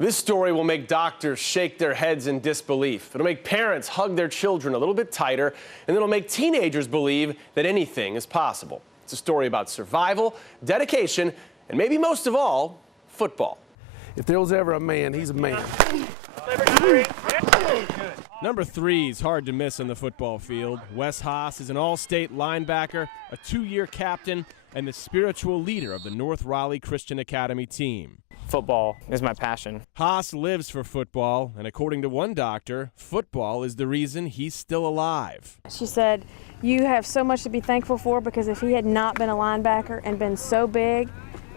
This story will make doctors shake their heads in disbelief. It'll make parents hug their children a little bit tighter, and it'll make teenagers believe that anything is possible. It's a story about survival, dedication, and maybe most of all, football. If there was ever a man, he's a man. Number 3 is hard to miss on the football field. Wes Haas is an all-state linebacker, a 2-year captain, and the spiritual leader of the North Raleigh Christian Academy team. Football is my passion. Haas lives for football, and according to one doctor, football is the reason he's still alive. She said, you have so much to be thankful for, because if he had not been a linebacker and been so big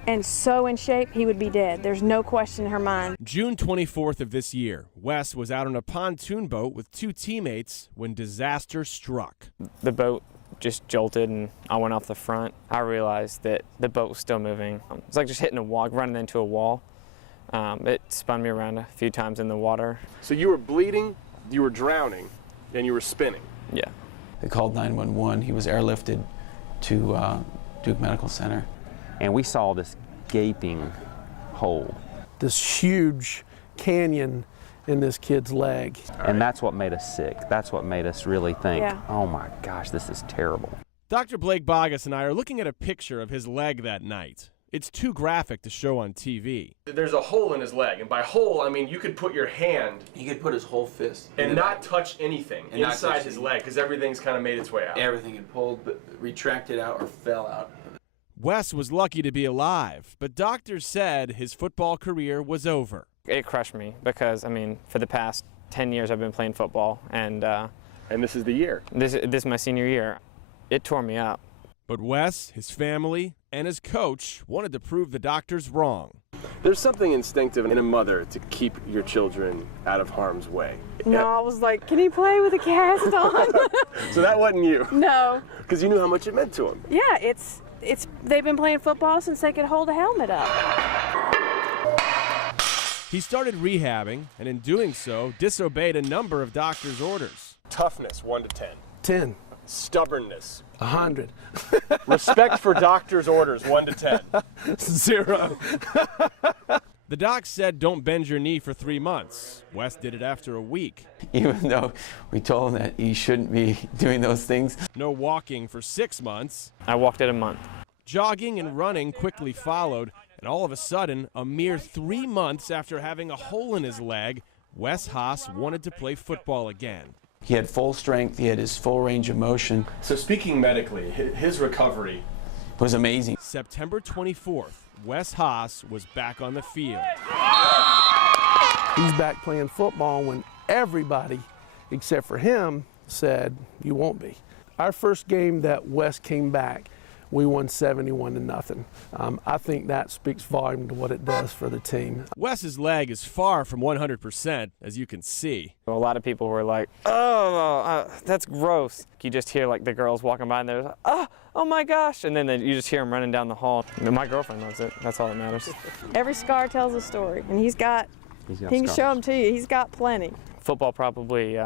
and so in shape, he would be dead. There's no question in her mind. June 24th of this year, Wes was out on a pontoon boat with 2 teammates when disaster struck. The boat just jolted and I went off the front. I realized that the boat was still moving. It's like just hitting a wall, running into a wall. It spun me around a few times in the water. So you were bleeding, you were drowning, and you were spinning. Yeah. They called 911. He was airlifted to Duke Medical Center. And we saw this gaping hole. This huge canyon in this kid's leg. And that's what made us sick. That's what made us really think, Yeah. Oh my gosh, this is terrible. Dr. Blake Bogus and I are looking at a picture of his leg that night. It's too graphic to show on TV. There's a hole in his leg, and by hole, I mean you could put your hand He could put his whole fist and not touch anything And not inside touch his anything. leg, because everything's kind of made its way out. Everything had pulled, but retracted out or fell out. Wes was lucky to be alive, but doctors said his football career was over. It crushed me because, I mean, for the past 10 years I've been playing football, and this is the year. this is my senior year. It tore me up. But Wes, his family, and his coach wanted to prove the doctors wrong. There's something instinctive in a mother to keep your children out of harm's way. No, I was like, can he play with a cast on? So that wasn't you, No. because you knew how much it meant to him. Yeah, they've been playing football since they could hold a helmet up. He started rehabbing, and in doing so, disobeyed a number of doctors' orders. Toughness, 1 to 10. 10, Stubbornness. 100, Respect for doctor's orders, 1 to 10. 0. The doc said don't bend your knee for 3 months. Wes did it after a week. Even though we told him that he shouldn't be doing those things. No walking for 6 months. I walked it a month. Jogging and running quickly followed, and all of a sudden, a mere 3 months after having a hole in his leg, Wes Haas wanted to play football again. He had full strength. He had his full range of motion. So speaking medically, his recovery Was amazing. September 24th, Wes Haas was back on the field. He's back playing football when everybody, except for him, said, you won't be. Our first game that Wes came back, we won 71-0. I think that speaks volume to what it does for the team. Wes's leg is far from 100%, as you can see. A lot of people were like, oh, that's gross. You just hear like the girls walking by and they're like, oh my gosh. And then you just hear them running down the hall. And my girlfriend loves it. That's all that matters. Every scar tells a story, and he can show them to you. He's got plenty. Football probably,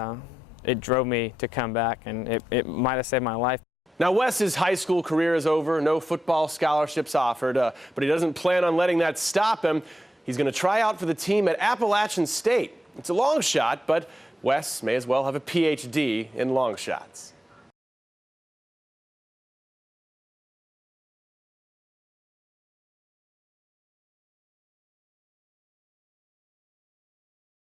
it drove me to come back, and it might have saved my life. Now, Wes's high school career is over. No football scholarships offered, but he doesn't plan on letting that stop him. He's going to try out for the team at Appalachian State. It's a long shot, but Wes may as well have a PhD in long shots.